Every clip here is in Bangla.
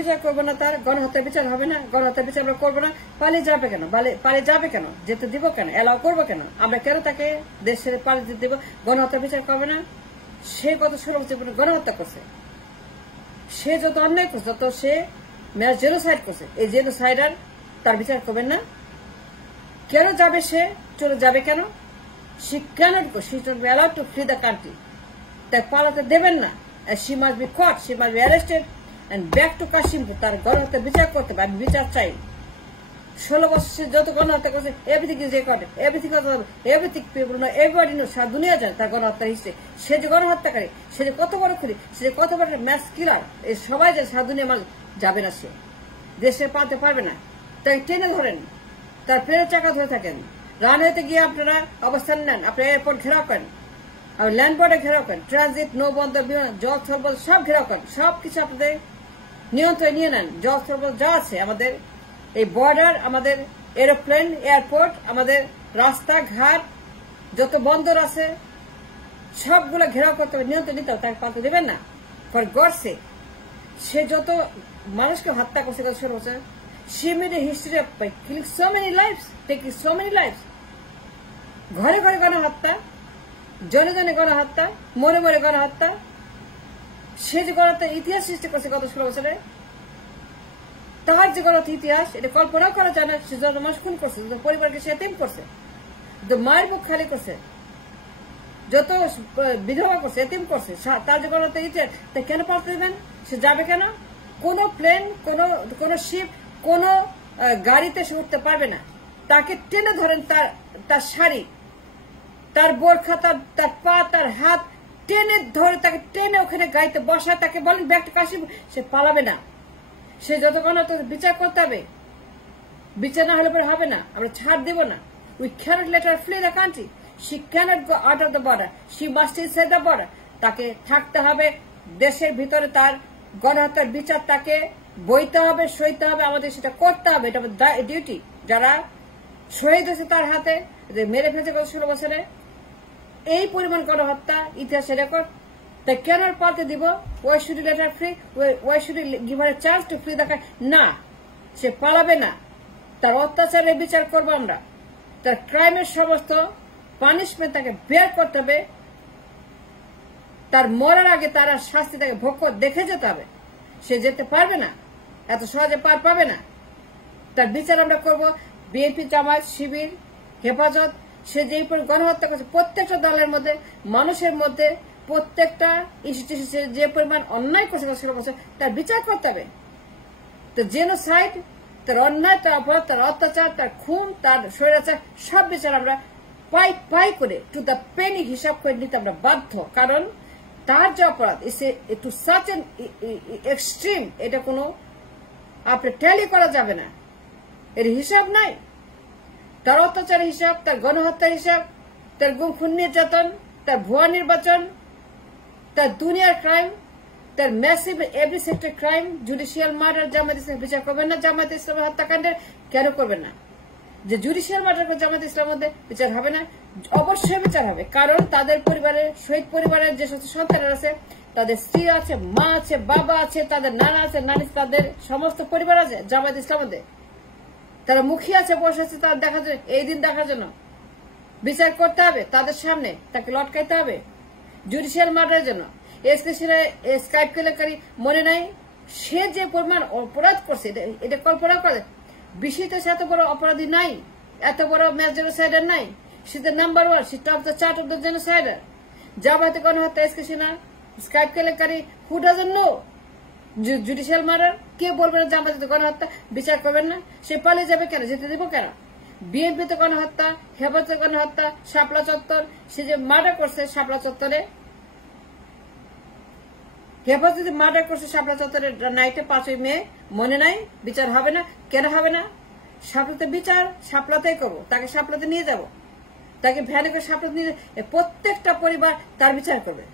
বিচার করবো না, তার গণহত্যা বিচার হবে না, গণহত্যা বিচার আমরা করবো না। পালিয়ে যাবে কেন? পালিয়ে যাবে কেন? যেতে দিব কেন? এলাও করবো কেন? আমরা কেন তাকে দেশ ছেড়ে পালিয়ে দিব? গণহত্যা বিচার করবে না? সে গত 16 বছর গণহত্যা করছে, সে যত অন্যায় করছে, যত সে ম্যাচ জেনোসাইড করছে, এই জেনোসাইডার তার বিচার করবেন না? কেন যাবে? সে চলে যাবে কেন? She cannot go. She should be allowed to flee the country. তাই পালাতে দেবেন না। She must be caught. She must be arrested and back to Kashmir. তার গণহত্যা বিচার করতে হবে। আমি বিচার চাই। 16 বছর সে যত গণহত্যা করছে, everything is recorded. Everything people know. Everybody knows. সারা দুনিয়া জানে তার গণহত্যা হিসেবে। সে যে গণহত্যাকারী, সে যে কত বড় খুনি, সে যে কত বড় ম্যাস কিলার, এই সবাই যে সারা দুনিয়া মানুষ যাবে না। সে দেশে পালতে পারবে না। তাই টেনে ধরেন, তার প্লেনের চাকা ধরে থাকেন, রানওয়েতে গিয়ে আপনারা অবস্থান নেন, আপনারা এয়ারপোর্ট ঘেরাও করেন, ল্যান্ড বোর্ডে ঘেরাও করেন, ট্রানজিট, নৌবন্দর, বিমান, জল স্থলবল সব ঘেরাও করেন, সবকিছু আপনাদের নিয়ন্ত্রণে নিয়ে নেন। জল স্থলবল যা আছে আমাদের এই বর্ডার, আমাদের এরোপ্লেন, এয়ারপোর্ট, আমাদের রাস্তাঘাট, যত বন্দর আছে সবগুলো ঘেরাও করতে হবে, নিয়ন্ত্রণ নিতে হবে। তাকে পালতে দেবেন না। ফর গড সেক, সে যত মানুষকে হত্যা করছে গত 16 বছর, she made a history of killing so many lives, taking so many lives. ঘরে ঘরে গণহত্যা, জনে জনে গণহত্যা, মরে মরে গণহত্যা। সে যে গণহত্যার ইতিহাস সৃষ্টি করছে গত 16 বছরে, তার যে গণহত্যা ইতিহাস, এটা কল্পনাও করা যায় না। সে যত মানুষ খুন করছে, যত পরিবারকে সে এতিম করছে, যত মায়ের বুক খালি করছে, যত বিধবা করছে, এতিম করছে, তার যে গণহত্যার ইতিহাস, তা কেন পাল্টে দেবেন? সে যাবে কেন? কোন প্লেন, কোন শিপ, কোন গাড়িতে সে উঠতে পারবে না। তাকে টেনে ধরেন, তার শাড়ি, তার বোরখা, তার পা, তার হাত টেনে ধরে, তাকে টেনে ওখানে গাড়িতে বসায়, তাকে বলেন ব্যাক টু কাশ্মীর। সে পালাবে না। সে যতক্ষণ বিচার করতে হবে, বিচার না হলে পরে হবে না। আমরা ছাড় দেব না। We cannot let her flee the country. She cannot go out of the border. She must inside the border. তাকে থাকতে হবে দেশের ভিতরে। তার গণহত্যার বিচার তাকে বইতে হবে, সইতে হবে, আমাদের সেটা করতে হবে। এটা আমাদের ডিউটি। যারা শহীদ হয়েছে তার হাতে, মেরে ফেলেছে গত 16 বছরে, এই পরিমাণ গণহত্যা ইতিহাসে রেকর্ড। তাই কেন পাল্টে দিব? Why should let her free? Why should give her A chance to free the country? না, সে পালাবে না। তার অত্যাচারের বিচার করবো আমরা। তার ক্রাইমের সমস্ত পানিশমেন্ট তাকে বের করতে হবে। তার মরার আগে তারা শাস্তি তাকে ভোগ দেখে যেতে হবে। সে যেতে পারবে না, এত সহজে পার পাবে না। তার বিচার আমরা করব। বিএনপি, জামায়াত, শিবির, হেফাজত, সে যেই গণহত্যা করছে, প্রত্যেকটা দলের মধ্যে, মানুষের মধ্যে, প্রত্যেকটা ইনস্টিটিউশন যে পরিমাণ অন্যায় করছে 16 বছর, তার বিচার করতে হবে। তো জেনোসাইড, তার অন্যায়, তার অপরাধ, তার অত্যাচার, তার খুন, তার স্বৈরাচার, সব বিচার আমরা পাই করে টু দ্য পেনি হিসাব করে নিতে আমরা বাধ্য। কারণ তার যে অপরাধ, একটু সাচ এন এক্সট্রিম, এটা কোনো আপনি ট্যালি করা যাবে না। এর হিসাব নাই। তার অত্যাচারের হিসাব, তার গণহত্যার হিসাব, তার গুম খুন নির্যাতন, তার ভুয়া নির্বাচন, তার দুনিয়ার ক্রাইম, তার massive every sector crime, judicial murder. Jamaat Islam বিচার করবেন না? জামায়াত ইসলামের হত্যাকাণ্ডের কেন করবেন না? যে জুডিশিয়াল মার্ডার করে জামায়াত ইসলামের মধ্যে বিচার হবে না? অবশ্যই বিচার হবে। কারণ তাদের পরিবারের, শহীদ পরিবারের যে সমস্ত সন্তানরা আছে, তাদের স্ত্রী আছে, মা আছে, বাবা আছে, তাদের নানা আছে, নানি, তাদের সমস্ত পরিবার আছে জামায়াত ইসলামের। তারা মুখিয়ে আছে, বসে আছে তার দেখার জন্য, এই দিন দেখার জন্য। বিচার করতে হবে তাদের সামনে, তাকে লটকাইতে হবে জুডিশিয়াল মার্ডারের জন্য। স্কাইপ কেলেঙ্কারি মনে নাই? সে যে পরিমাণ অপরাধ করছে, এটা কল্পনা করে। বিশিষ্ট এত বড় অপরাধী নাই, এত বড় ম্যাচ জেনোসাইডার নাই। সে দ্য নাম্বার 1, সে top the chart of the genocider. জামায়াতে গণহত্যা, স্কাইপ কেলেঙ্কারি, who doesn't know judicial murder? কে বলবে না জামায়াতে গণহত্যা? বিচার করবেন না? সে পালিয়ে যাবে কেন? যেতে দেবো কেন? বিএনপিতে গণহত্যা, হেফাজতে গণহত্যা, শাপলা চত্বর, সে যে মার্ডার করছে শাপলা চত্বরে, হেফাজতে মার্ডার করছে শাপলা চত্বরের নাইটে 5ই মে, মনে নাই? বিচার হবে না? কেন হবে না? শাপলাতে বিচার শাপলাতেই করবো। তাকে শাপলাতে নিয়ে যাব, তাকে ভ্যানে করে শাপলাতে নিয়ে, প্রত্যেকটা পরিবার তার বিচার করবে,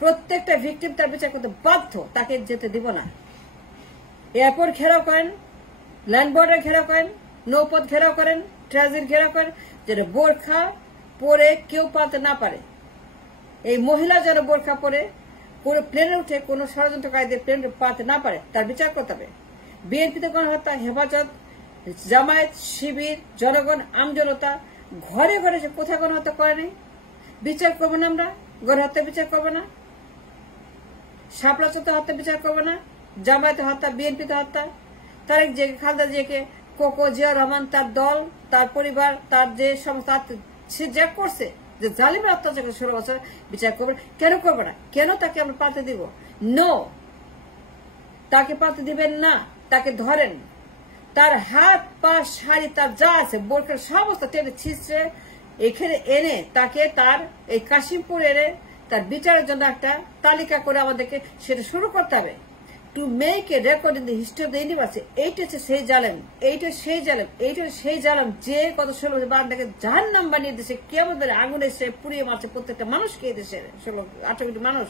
প্রত্যেকটা ভিকটিম তার বিচার করতে বাধ্য। তাকে যেতে দিব না। এয়ারপোর্ট ঘেরাও করেন, ল্যান্ড বর্ডার ঘেরাও করেন, নৌপথ ঘেরাও করেন, ট্রানজিট ঘেরাও করেন, যেটা বোরখা পরে কেউ পালতে না পারে। এই মহিলা যেন বোরখা পরে কোন প্লেনে উঠে কোন ষড়যন্ত্রকারীদের প্লেন পাতে না পারে তার বিচার করতে হবে। বিএনপিতে গণহত্যা, হেফাজত, জামায়াত, শিবির, জনগণ, আমজনতা ঘরে ঘরে সে কোথায় গণহত্যা করেনি? বিচার করবো না আমরা? গণহত্যা বিচার করবো না? শাপলা চত্বর হত্যা বিচার করবো না? জামায়াতের হত্যা, বিএনপিতে হত্যা, তারেক জিয়াকে, খালেদা জিয়াকে, কোকো, জিয়া রহমান, তার দল, তার পরিবার, তার যে সমস্ত সে যা করছে, যে জালিমের অত্যাচার 16 বছর বিচার করবো কেন? করবো না কেন? তাকে আমরা পাতে দিব? নো, তাকে পাতে দিবেন না। তাকে ধরেন, তার হাত পা শাড়ি তার যা আছে বোরকার সমস্ত টেনে ছিঁচড়ে এখানে এনে তাকে তার এই কাশিমপুর এনে তার বিচারের জন্য একটা তালিকা করে আমাদেরকে সেটা শুরু করতে হবে। To make a record in the history of the universe. এইটা হচ্ছে সেই জালেম, এইটা সেই জালেম, এইটা সেই জালেম যে গত 16 বছর বাংলাকে জাহান্নাম বানিয়ে দিয়েছে, কেমন আগুনে সে পুড়িয়ে মারছে প্রত্যেকটা মানুষকে, এই দেশের 18 কোটি মানুষ।